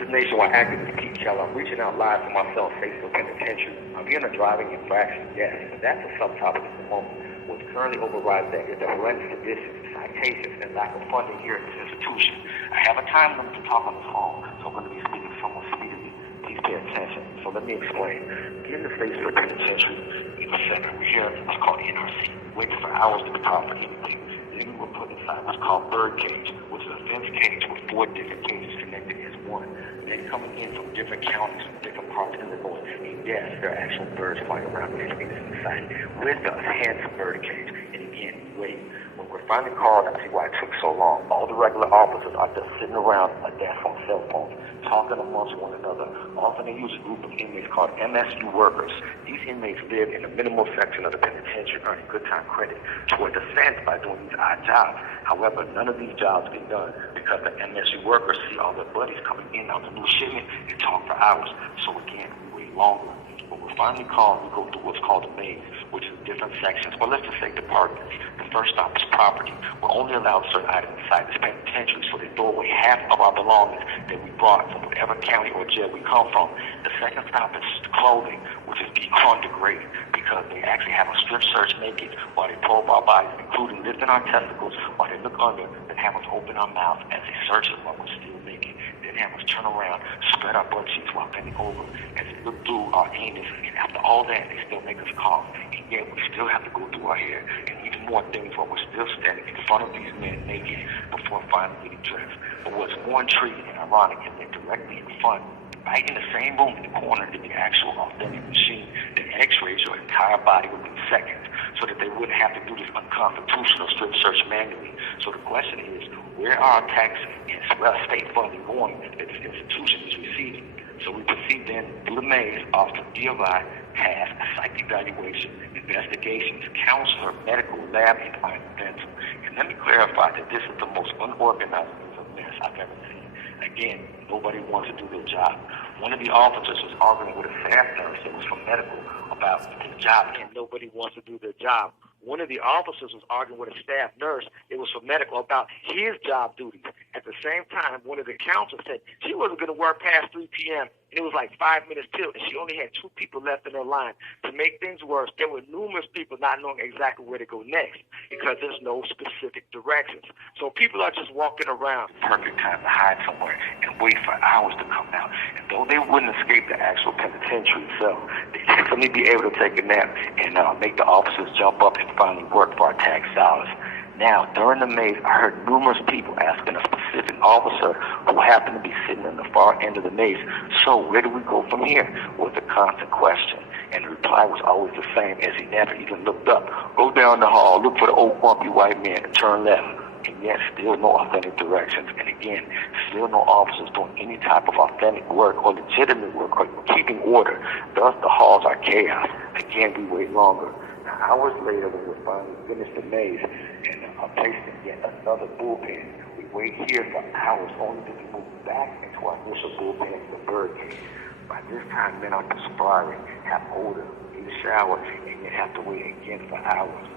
This is nationwide activist Pete Keller. I'm reaching out live from my cell, Statesville Penitentiary. I'm here in a driving infraction, yes, but that's a subtopic at the moment. What's currently overrides that is the horrendous conditions, citations, and lack of funding here at this institution. I have a time limit to talk on the phone, so I'm going to be speaking somewhat speedily. Please pay attention. So let me explain. Here in the Statesville Penitentiary, in the center, we're here in what's called NRC, waiting for hours to be called for anything. Then we were put inside what's called bird cage, which is a fenced cage with 4 different cages connected as one. Then coming in from different counties, from different parts of Illinois, and yes, there are actual birds flying around this inside. With the handsome bird cage, and again, wait. When we're finally called, I see why it took so long. All the regular officers are just sitting around a desk on cell phones, talking amongst one another. Often they use a group of inmates called MSU workers. These inmates live in the minimal section of the penitentiary, earning good time credit toward defense by doing these odd jobs. However, none of these jobs get done because the MSU workers see all their buddies coming in on the new shipment and talk for hours. So again, we wait longer. When we're finally called, we go through what's called a maze, which is different sections. Well, let's just say departments. The first stop is property. We're only allowed certain items inside this penitentiary, so they throw away half of our belongings that we brought from whatever county or jail we come from. The second stop is clothing, which is beyond degraded because they actually have a strip search naked while they probe our bodies, including lifting our testicles while they look under, then have us open our mouths as they search us while we're still naked. Then have us turn around, spread our butt cheeks while bending over as they look through our anus. And after all that, they still make us cough. And yet we still have to go through our hair and even more things while we're still standing in front of these men naked before finally getting dressed. But what's more intriguing and ironic is that directly in front, right in the same room in the corner, is the actual authentic machine that x-rays your entire body within seconds so that they wouldn't have to do this unconstitutional strip search manually. So the question is, where are our tax and state funding going that this institution is receiving? So we proceed then through the maze off to DOI, task, psych evaluation, investigations, counselor, medical, lab, and dental. And let me clarify that this is the most unorganized mess I've ever seen. Again, nobody wants to do their job. One of the officers was arguing with a staff nurse that was from medical about his job, and nobody wants to do their job. One of the officers was arguing with a staff nurse, it was for medical, about his job duties. At the same time, one of the counselors said she wasn't going to work past 3 p.m., and it was like 5 minutes till, and she only had 2 people left in her line. To make things worse, there were numerous people not knowing exactly where to go next because there's no specific directions. So people are just walking around. Perfect time to hide somewhere and wait for hours to come out. And though they wouldn't escape the actual penitentiary itself, they definitely be able to take a nap and make the officers jump up and finally work for our tax dollars. Now, during the maze, I heard numerous people asking a specific officer who happened to be sitting in the far end of the maze, so where do we go from here? Was the constant question. And the reply was always the same, as he never even looked up. Go down the hall, look for the old grumpy white man, and turn left. And yet, still no authentic directions. And again, still no officers doing any type of authentic work or legitimate work or keeping order. Thus, the halls are chaos. Again, we wait longer. Now, hours later, when we finally finished the maze and are placed in yet another bullpen, we wait here for hours only to be moved back into our initial bullpen in the bird cage. By this time, men are perspiring, have odor, need a shower, and yet have to wait again for hours.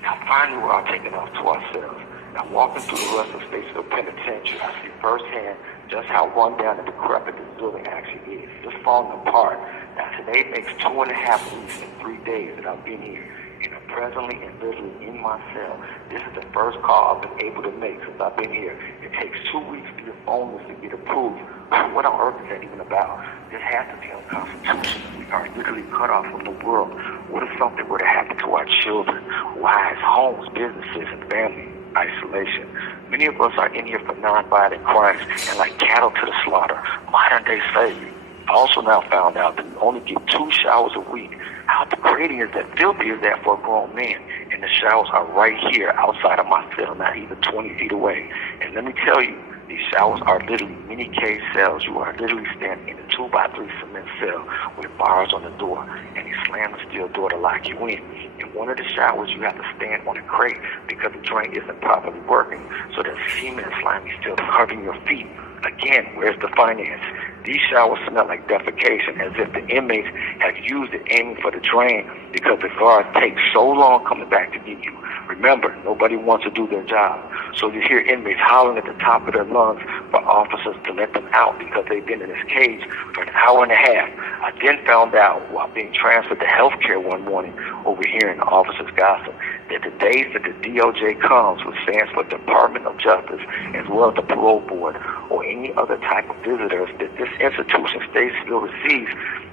Now, finally, we're all taken off to ourselves. Now, walking through the rest of Statesville Penitentiary, I see firsthand just how run down and decrepit this building actually is. Just falling apart. Now, today makes 2.5 weeks and 3 days that I've been here. And I'm presently and literally in my cell. This is the first call I've been able to make since I've been here. It takes 2 weeks for your phone list to get approved. What on earth is that even about? This has to be unconstitutional. We are literally cut off from the world. What if something were to happen to our children, wives, homes, businesses, and family? Isolation. Many of us are in here for non-violent crimes and like cattle to the slaughter. Modern day slavery. I also now found out that we only get 2 showers a week. How degrading is that? Filthy is that for a grown man? And the showers are right here outside of my cell, not even 20 feet away. And let me tell you, these showers are literally mini cage cells. You are literally standing in a 2x3 cement cell with bars on the door, and they slam the steel door to lock you in. In one of the showers, you have to stand on a crate because the drain isn't properly working, so that semen and slimy still covering your feet. Again, where's the finance? These showers smell like defecation, as if the inmates have used it aiming for the drain because the guards take so long coming back to get you. Remember, nobody wants to do their job. So you hear inmates howling at the top of their lungs for officers to let them out because they've been in this cage for an hour and a half. I then found out while being transferred to health care one morning, overhearing the officers gossip, that the days that the DOJ comes, which stands for Department of Justice, as well as the parole board or any other type of visitors that this institution, Statesville, receives,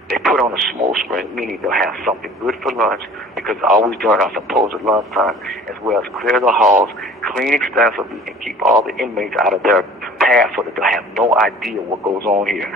they put on a smoke screen, meaning they'll have something good for lunch, because always during our supposed lunchtime, as well as clear the halls, clean extensively, and keep all the inmates out of their path so that they'll have no idea what goes on here.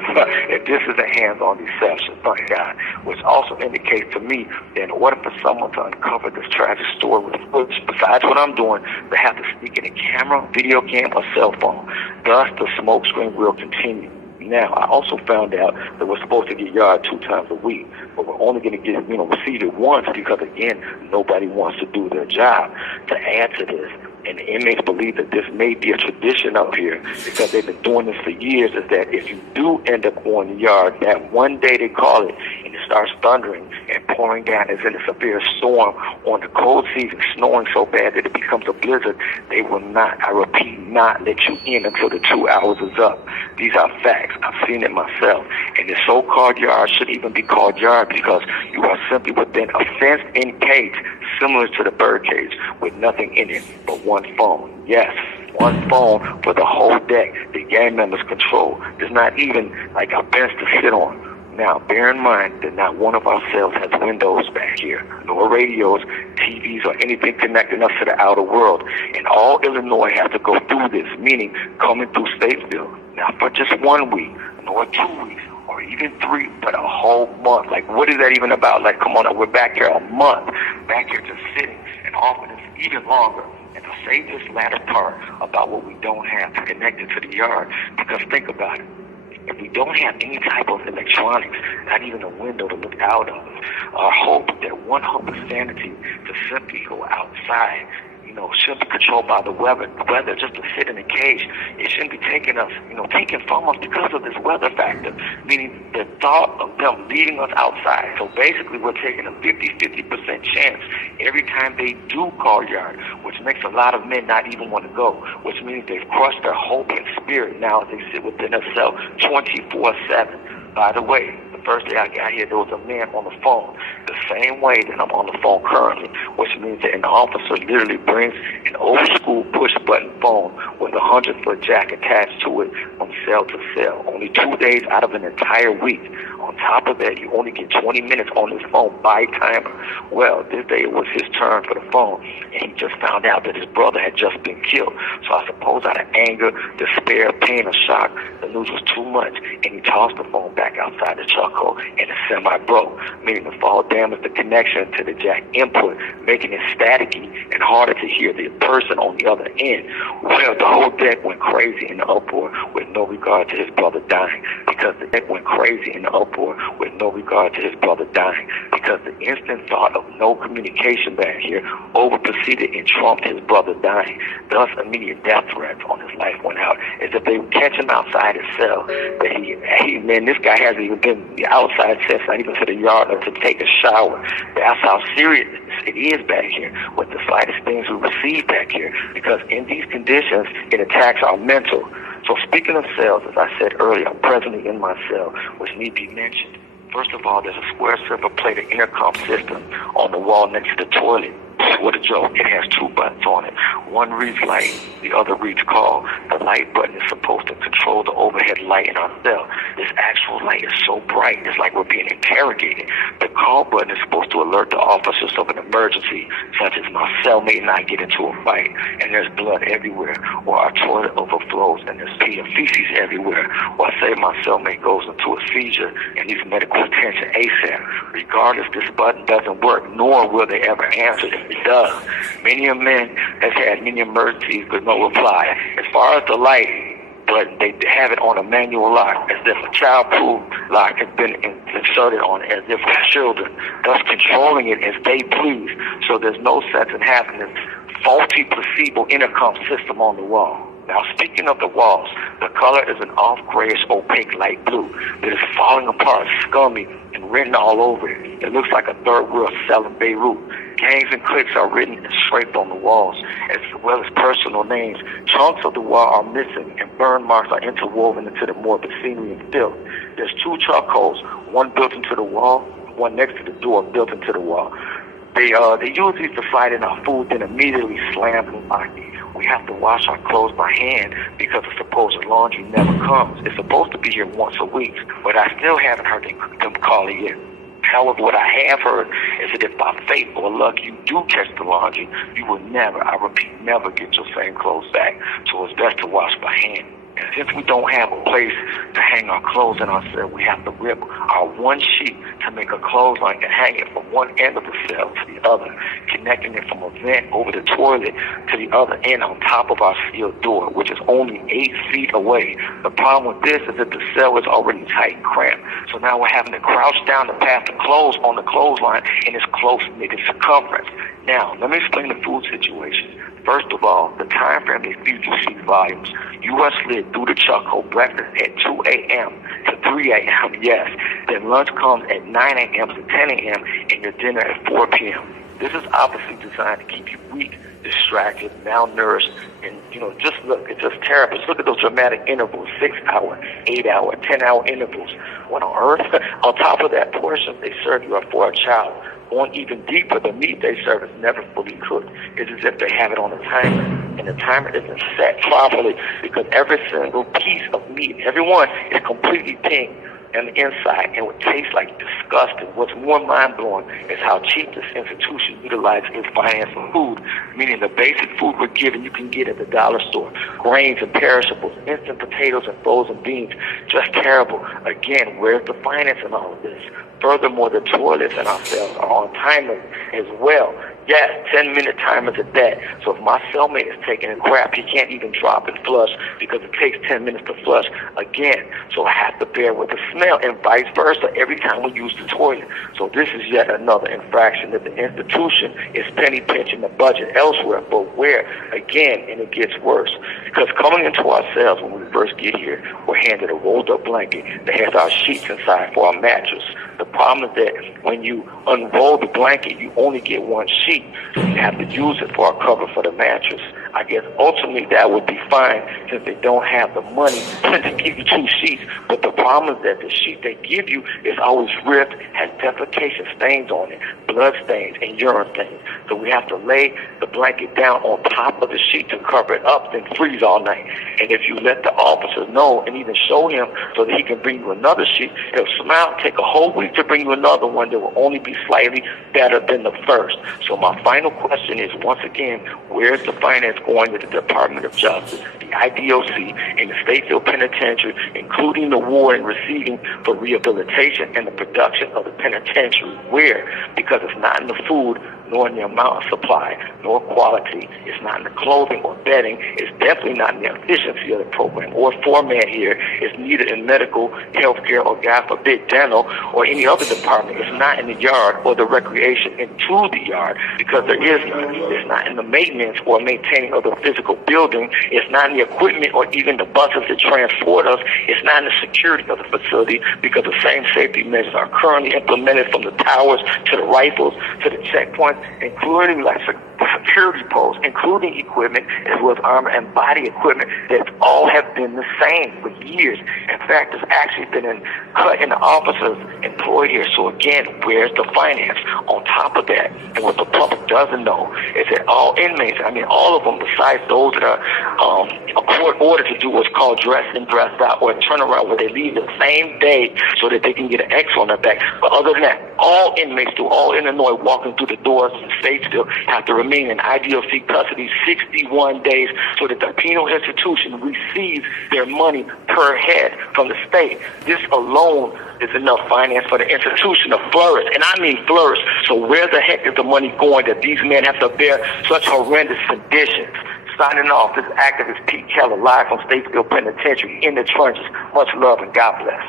If this is a hands-on deception, thank God, which also indicates to me that in order for someone to uncover this tragic story with footage, besides what I'm doing, they have to sneak in a camera, video cam, or cell phone. Thus, the smoke screen will continue. Now, I also found out that we're supposed to get yard 2 times a week, but we're only going to get, receive it once because, again, nobody wants to do their job. To add to this, and the inmates believe that this may be a tradition up here because they've been doing this for years, is that if you do end up on the yard, that one day they call it, and it starts thundering and pouring down as in a severe storm on the cold season, snowing so bad that it becomes a blizzard, they will not, I repeat, not let you in until the 2 hours is up. These are facts. I've seen it myself. And the so-called yard should even be called yard because you are simply within a fenced-in cage similar to the bird cage with nothing in it but one phone. Yes, one phone for the whole deck. The gang members control. There's not even like a bench to sit on. Now, bear in mind that not one of our cells has windows back here, nor radios, TVs, or anything connecting us to the outer world. And all Illinois has to go through this, meaning coming through Statesville. Now, for just 1 week, nor 2 weeks, or even 3, but a whole month. Like, what is that even about? Like, come on, we're back here a month, back here just sitting, and often it's even longer. And to say this latter part about what we don't have to connect it to the yard, because think about it. If we don't have any type of electronics, not even a window to look out of, our hope, that one hope is sanity, to simply go outside, shouldn't be controlled by the weather just to sit in a cage. It shouldn't be taking us, taken from us because of this weather factor, meaning the thought of them leading us outside. So basically we're taking a 50% chance every time they do call yard, which makes a lot of men not even want to go, which means they've crushed their hope and spirit now as they sit within a cell 24/7. By the way, the first day I got here, there was a man on the phone, the same way that I'm on the phone currently, which means that an officer literally brings an old-school push-button phone with a 100-foot jack attached to it from cell to cell, only 2 days out of an entire week. On top of that, you only get 20 minutes on this phone by timer. Well, this day it was his turn for the phone, and he just found out that his brother had just been killed. So I suppose out of anger, despair, pain, or shock, the news was too much, and he tossed the phone back outside the truck hole, and the semi broke, meaning the fall damaged the connection to the jack input, making it staticky and harder to hear the person on the other end. Well, the whole deck went crazy in the uproar with no regard to his brother dying, because the deck went crazy in the uproar with no regard to his brother dying, because the instant thought of no communication back here over-proceeded and trumped his brother dying. Thus, immediate death threats on his life went out, as if they would catch him outside his cell. That man, this guy hasn't even been the outside since, not even to the yard or to take a shower. That's how serious it is back here with the slightest things we receive back here, because in these conditions, it attacks our mental. So speaking of cells, as I said earlier, I'm presently in my cell, which need be mentioned. First of all, there's a square silver plated intercom system on the wall next to the toilet. What a joke. It has 2 buttons on it. One reads light, the other reads call. The light button is supposed to control the overhead light in our cell. This actual light is so bright, it's like we're being interrogated. The call button is supposed to alert the officers of an emergency, such as my cellmate and I get into a fight, and there's blood everywhere, or our toilet overflows and there's pee and feces everywhere, or say my cellmate goes into a seizure and needs medical attention ASAP. Regardless, this button doesn't work, nor will they ever answer it. It does. Many a men has had many emergencies with no reply. As far as the light, but they have it on a manual lock, as if a child-proof lock has been inserted on it, as if for children, thus controlling it as they please. So there's no sense in having this faulty placebo intercom system on the wall. Now, speaking of the walls, the color is an off-grayish, opaque light blue that is falling apart, scummy, and written all over it. It looks like a third world cell in Beirut. Gangs and cliques are written and scraped on the walls, as well as personal names. Chunks of the wall are missing, and burn marks are interwoven into the morbid scenery and filth. There's 2 chalk holes, one built into the wall, one next to the door built into the wall. They use these to slide in our food, then immediately slam and lock it. We have to wash our clothes by hand because the supposed laundry never comes. It's supposed to be here once a week, but I still haven't heard them call it yet. However, what I have heard is that if by fate or luck you do catch the laundry, you will never, I repeat, never get your same clothes back. So it's best to wash by hand. And since we don't have a place to hang our clothes in our cell, we have to rip our one sheet to make a clothesline and hang it from one end of the cell to the other, connecting it from a vent over the toilet to the other end on top of our sealed door, which is only 8 feet away. The problem with this is that the cell is already tight and cramped. So now we're having to crouch down to pass the clothes on the clothesline in its close-knitted circumference. Now, let me explain the food situation. First of all, the time frame they feed you speaks volumes. You are slid through the chuck hole breakfast at 2 a.m. to 3 a.m., yes. Then lunch comes at 9 a.m. to 10 a.m. and your dinner at 4 p.m. This is obviously designed to keep you weak, distracted, malnourished, and, just look, it's just terrible. Just look at those dramatic intervals, 6-hour, 8-hour, 10-hour intervals. What on earth? On top of that portion they serve you are for a child. Going even deeper, the meat they serve is never fully cooked. It's as if they have it on a timer, and the timer isn't set properly because every single piece of meat, every one, is completely pink on the inside and would taste like disgusting. What's more mind-blowing is how cheap this institution utilizes its finance for food, meaning the basic food we're given you can get at the dollar store. Grains and perishables, instant potatoes and frozen beans, just terrible. Again, where's the finance in all of this? Furthermore, the toilets in our cells are on timers as well. Yes, 10-minute timers at that. So if my cellmate is taking a crap, he can't even drop and flush because it takes 10 minutes to flush again. So I have to bear with the smell and vice versa every time we use the toilet. So this is yet another infraction that the institution is penny pinching the budget elsewhere. But where? Again, and it gets worse. Because coming into our cells when we first get here, we're handed a rolled up blanket that has our sheets inside for our mattress. The problem is that when you unroll the blanket, you only get one sheet. So you have to use it for a cover for the mattress. I guess ultimately that would be fine since they don't have the money to give you 2 sheets. But the problem is that the sheet they give you is always ripped, has defecation stains on it, blood stains, and urine stains. So we have to lay the blanket down on top of the sheet to cover it up, then freeze all night. And if you let the officer know and even show him so that he can bring you another sheet, he'll somehow take a whole week to bring you another one that will only be slightly better than the first. So my final question is, once again, where's the finance going to the Department of Justice, the IDOC, and the Statesville Penitentiary, including the warden receiving for rehabilitation and the production of the penitentiary? Where? Because it's not in the food, nor in the amount of supply, nor quality. It's not in the clothing or bedding. It's definitely not in the efficiency of the program or format here. It's neither in medical, healthcare, or God forbid, dental, or any other department. It's not in the yard or the recreation into the yard because there is none. It's not in the maintenance or maintaining of the physical building. It's not in the equipment or even the buses that transport us. It's not in the security of the facility because the same safety measures are currently implemented from the towers to the rifles to the checkpoints, including like security posts, including equipment as well as armor and body equipment that all have been the same for years. In fact, it's actually been cut in the officers employed here. So again, where's the finance? On top of that, and what the public doesn't know is that all inmates, all of them besides those that are court ordered to do what's called dress in, dress out, or a turnaround where they leave the same day so that they can get an X on their back. But other than that, all inmates through all Illinois walking through the doors in Statesville have to remain in IDOC custody 61 days so that the penal institution receives their money per head from the state. This alone is enough finance for the institution to flourish, and I mean flourish. So where the heck is the money going that these men have to bear such horrendous conditions? Signing off, this activist Pete Keller, live from Statesville Penitentiary in the trenches. Much love and God bless.